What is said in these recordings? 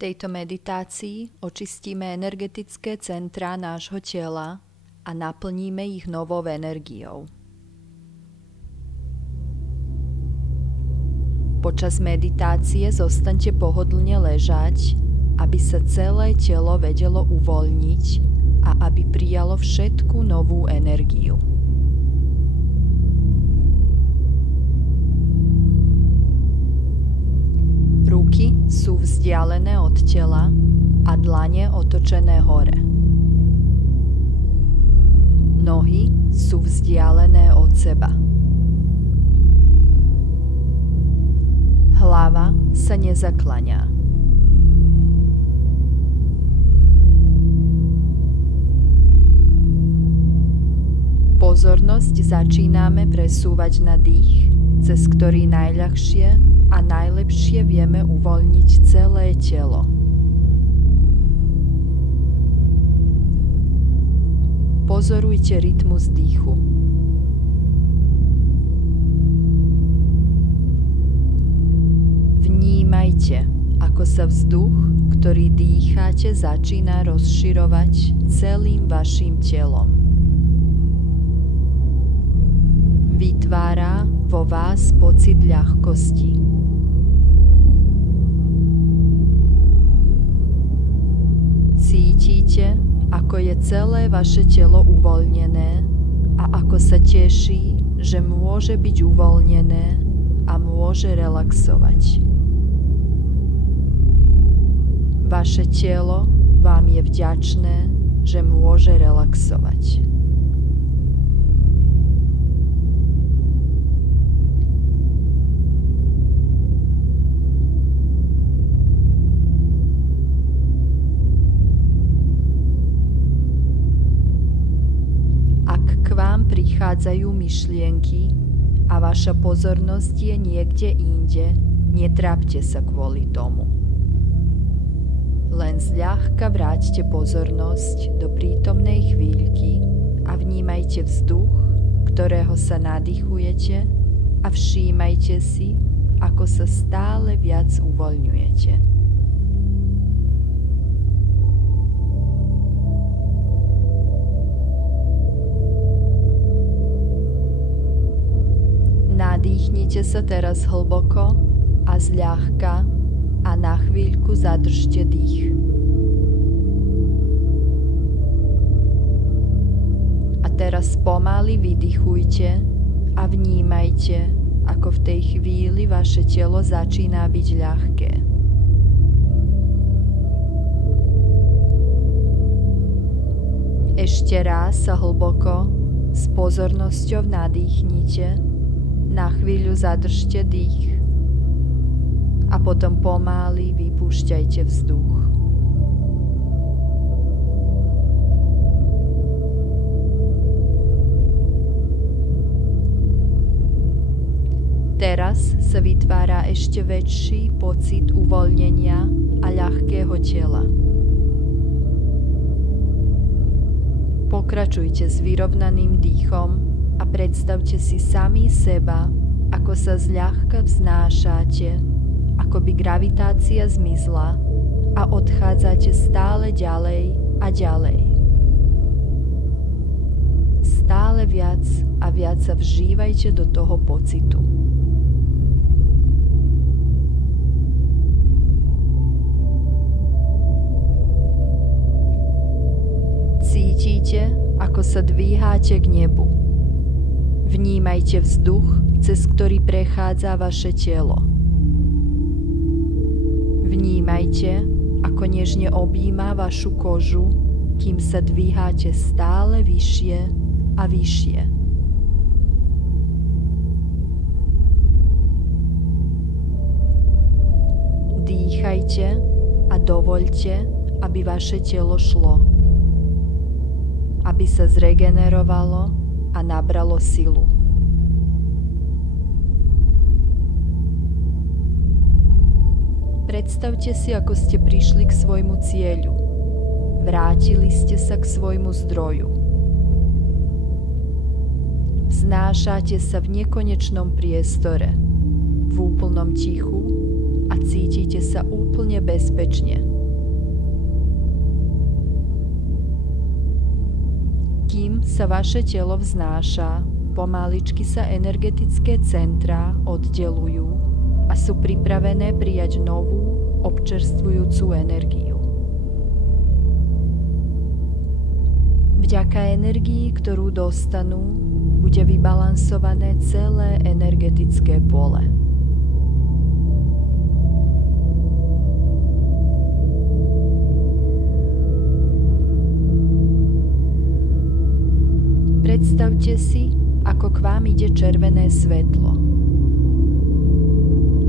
tejto meditácii očistíme energetické centrá nášho tela a naplníme ich novou energiou. Počas meditácie zostaňte pohodlne ležať, aby sa celé telo vedelo uvoľniť a aby prijalo všetku novú energiu. Ruky sú vzdialené od tela a dlane otočené hore. Nohy sú vzdialené od seba. Hlava sa nezakľaňa. Pozornosť začíname presúvať na dých, cez ktorý najľahšie a najlepšie vieme uvoľniť celé telo. Pozorujte rytmus dýchu. Vnímajte, ako sa vzduch, ktorý dýchate, začína rozširovať celým vašim telom. Vytvára vo vás pocit ľahkosti. Cítite, ako je celé vaše telo uvoľnené a ako sa teší, že môže byť uvoľnené a môže relaxovať. Vaše telo vám je vďačné, že môže relaxovať. Prichádzajú myšlienky a vaša pozornosť je niekde inde, netrápte sa kvôli tomu. Len zľahka vráťte pozornosť do prítomnej chvíľky a vnímajte vzduch, ktorého sa nadýchujete, a všímajte si, ako sa stále viac uvoľňujete. Nadýchnite sa teraz hlboko a zľahka a na chvíľku zadržte dých. A teraz pomaly vydychujte a vnímajte, ako v tej chvíli vaše telo začína byť ľahké. Ešte raz sa hlboko s pozornosťou nadýchnite, na chvíľu zadržte dých a potom pomaly vypúšťajte vzduch. Teraz sa vytvára ešte väčší pocit uvoľnenia a ľahkého tela. Pokračujte s vyrovnaným dýchom a predstavte si sami seba, ako sa zľahka vznášate, ako by gravitácia zmizla a odchádzate stále ďalej a ďalej. Stále viac a viac sa vžívajte do toho pocitu. Cítite, ako sa dvíháte k nebu. Vnímajte vzduch, cez ktorý prechádza vaše telo. Vnímajte, ako nežne objíma vašu kožu, kým sa dvíháte stále vyššie a vyššie. Dýchajte a dovoľte, aby vaše telo šlo, aby sa zregenerovalo a nabralo silu. Predstavte si, ako ste prišli k svojmu cieľu. Vrátili ste sa k svojmu zdroju. Vznášate sa v nekonečnom priestore, v úplnom tichu a cítite sa úplne bezpečne. Kým sa vaše telo vznáša, pomaličky sa energetické centrá oddelujú a sú pripravené prijať novú, občerstvujúcu energiu. Vďaka energii, ktorú dostanú, bude vybalansované celé energetické pole. Predstavte si, ako k vám ide červené svetlo.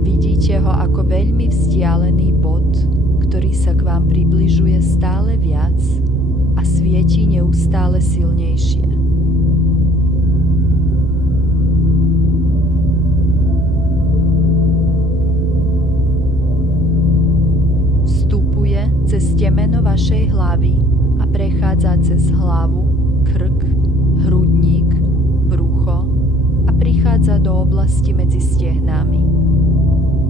Vidíte ho ako veľmi vzdialený bod, ktorý sa k vám približuje stále viac a svieti neustále silnejšie. Vstupuje cez temeno vašej hlavy a prechádza cez hlavu, krk, hrudník, brucho a prichádza do oblasti medzi stehnami.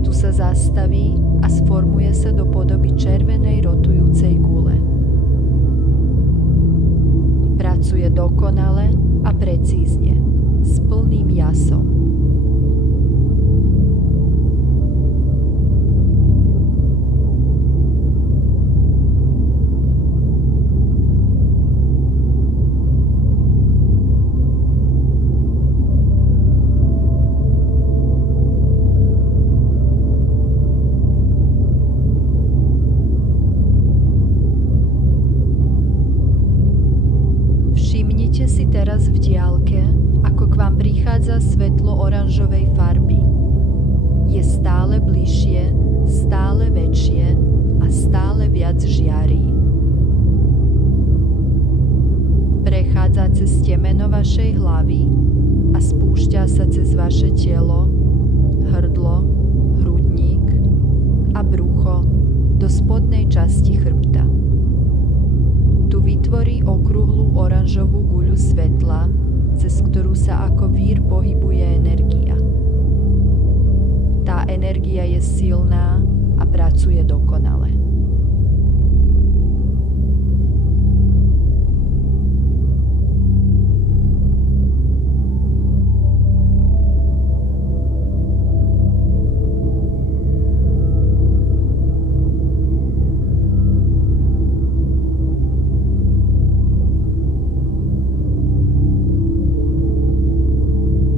Tu sa zastaví a sformuje sa do podoby červenej rotujúcej gule. Pracuje dokonale a precízne, s plným jasom. Všimnite si teraz v diaľke, ako k vám prichádza svetlo oranžovej farby. Je stále bližšie, stále väčšie a stále viac žiarí. Prechádza cez temeno vašej hlavy a spúšťa sa cez vaše telo, hrdlo, hrudník a brucho do spodnej časti chrbta. Tu vytvorí okrúhlu oranžovú guľu svetla, cez ktorú sa ako vír pohybuje energia. Tá energia je silná a pracuje dokonale.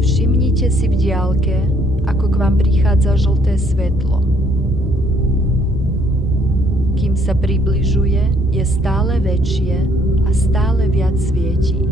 Všimnite si v diaľke, ako k vám prichádza žlté svetlo. Kým sa približuje, je stále väčšie a stále viac svietí.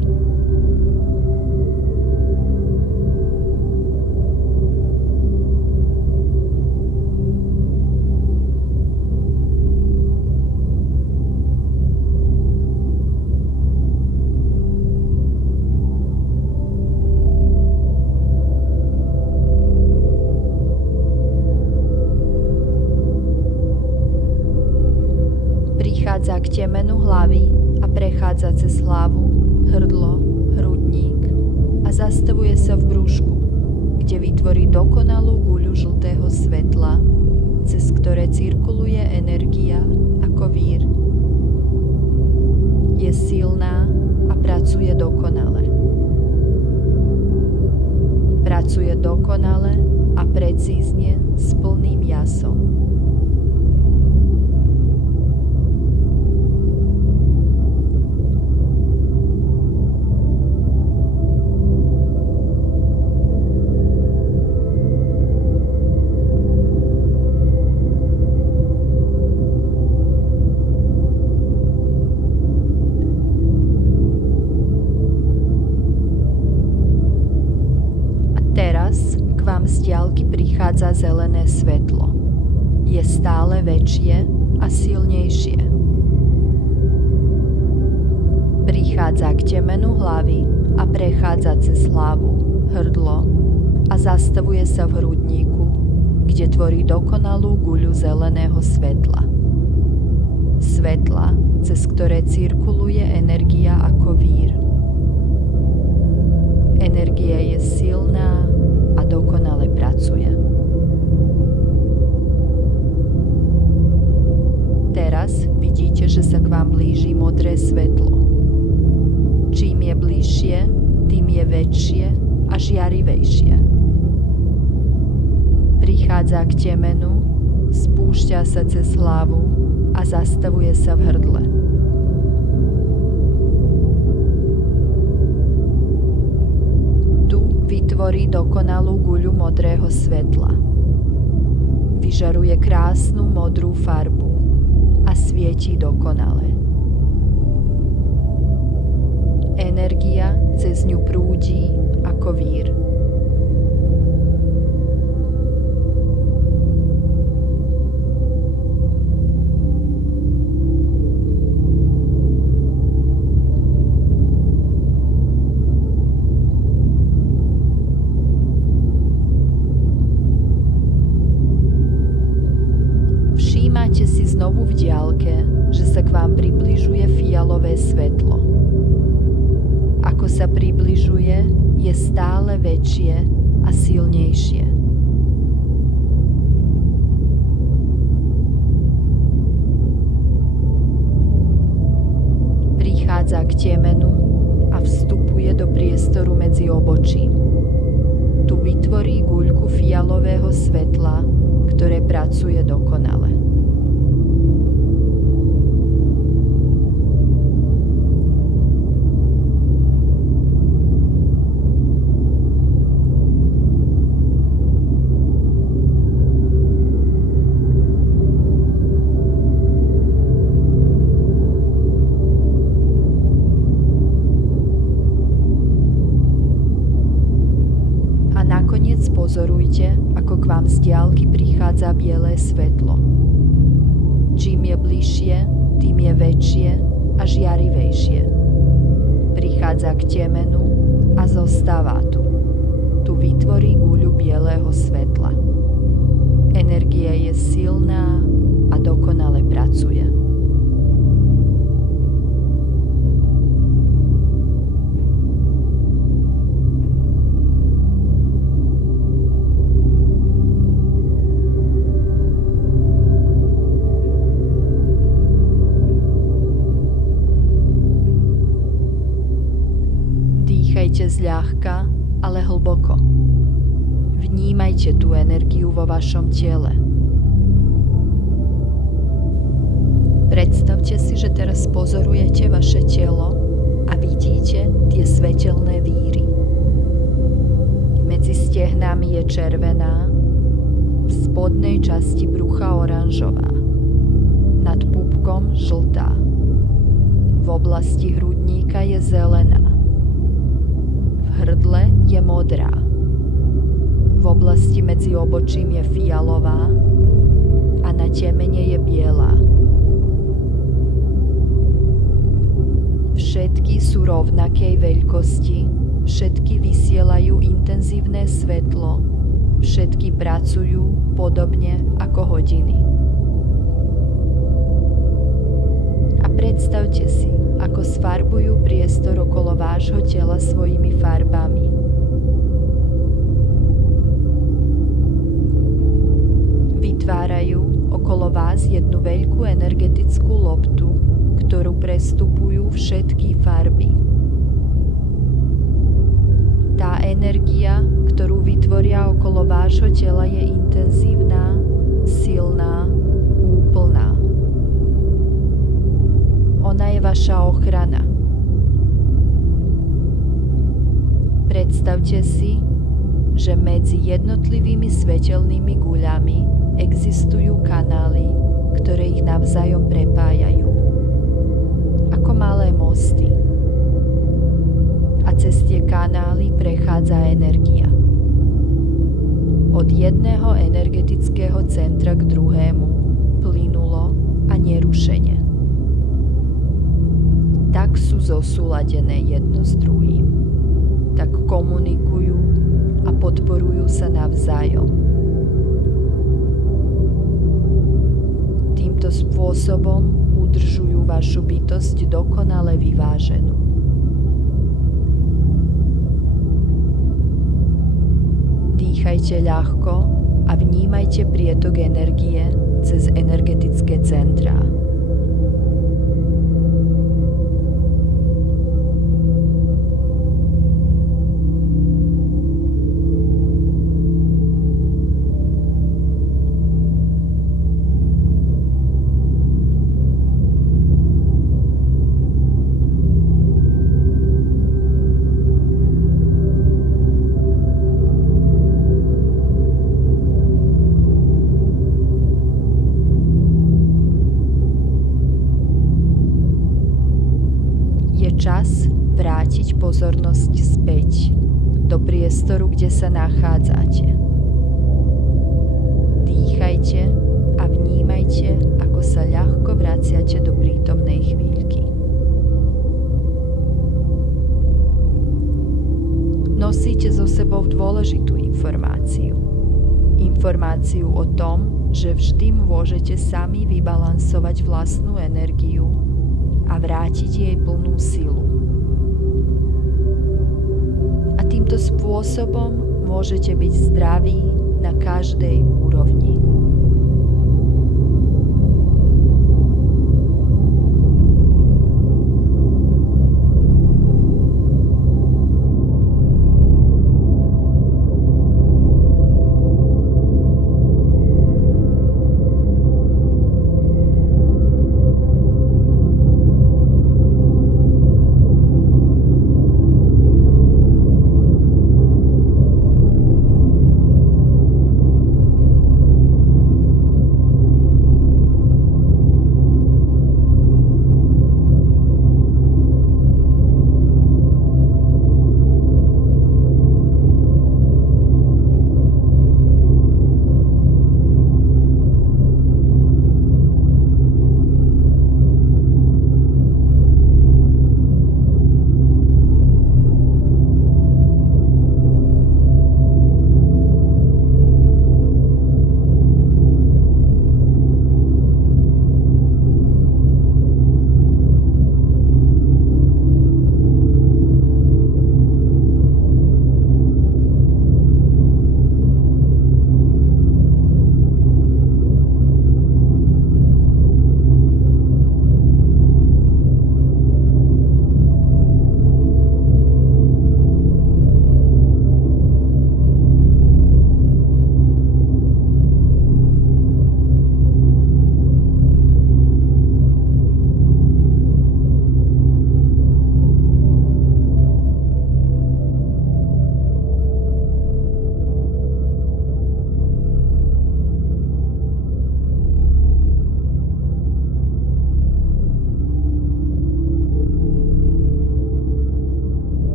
Prichádza k temenu hlavy a prechádza cez hlavu, hrdlo, hrudník a zastavuje sa v brúšku, kde vytvorí dokonalú guľu žltého svetla, cez ktoré cirkuluje energia ako vír. Je silná a pracuje dokonale. Pracuje dokonale a precízne s plným jasom. Teraz k vám z diaľky prichádza zelené svetlo. Je stále väčšie a silnejšie. Prichádza k temenu hlavy a prechádza cez hlavu, hrdlo a zastavuje sa v hrudníku, kde tvorí dokonalú guľu zeleného svetla. Svetla, cez ktoré cirkuluje energia ako vír. Energia je silná a dokonale pracuje. že sa k vám blíži modré svetlo. Čím je bližšie, tým je väčšie a žiarivejšie. Prichádza k temenu, spúšťa sa cez hlavu a zastavuje sa v hrdle. Tu vytvorí dokonalú guľu modrého svetla. Vyžaruje krásnu modrú farbu a svieti dokonale. Energia cez ňu prúdi ako vír. Všímate si znovu v diaľke, že sa k vám približuje fialové svetlo. Ako sa približuje, je stále väčšie a silnejšie. Prichádza k temenu a vstupuje do priestoru medzi obočím. Tu vytvorí guľku fialového svetla, ktoré pracuje dokonale. Nakoniec pozorujte, ako k vám z diaľky prichádza biele svetlo. Čím je bližšie, tým je väčšie a žiarivejšie. Prichádza k temenu a zostáva tu. Tu vytvorí guľu bieleho svetla. Energia je silná a dokonale pracuje. Dýchajte zľahka, ale hlboko. Vnímajte tú energiu vo vašom tele. Predstavte si, že teraz pozorujete vaše telo a vidíte tie svetelné víry. Medzi stehnami je červená, v spodnej časti brucha oranžová, nad pupkom žltá. V oblasti hrudníka je zelená. V hrdle je modrá. V oblasti medzi obočím je fialová a na temene je biela. Všetky sú rovnakej veľkosti, všetky vysielajú intenzívne svetlo, všetky pracujú podobne ako hodiny. A predstavte si, ako sfarbujú priestor okolo vášho tela svojimi farbami. Vytvárajú okolo vás jednu veľkú energetickú loptu, ktorú prestupujú všetky farby. Tá energia, ktorú vytvoria okolo vášho tela, je intenzívna, silná, úplná. Ona je vaša ochrana. Predstavte si, že medzi jednotlivými svetelnými guľami existujú kanály, ktoré ich navzájom prepájajú. Ako malé mosty. A cez tie kanály prechádza energia. Od jedného energetického centra k druhému, plynulo a nerušene. Tak sú zosúladené jedno s druhým. Tak komunikujú a podporujú sa navzájom. Týmto spôsobom udržujú vašu bytosť dokonale vyváženú. Dýchajte ľahko a vnímajte prietok energie cez energetické centrá. čas vrátiť pozornosť späť do priestoru, kde sa nachádzate. Dýchajte a vnímajte, ako sa ľahko vraciate do prítomnej chvíľky. Nosíte so sebou dôležitú informáciu. Informáciu o tom, že vždy môžete sami vybalansovať vlastnú energiu a vrátiť jej plnú silu. A týmto spôsobom môžete byť zdraví na každej úrovni.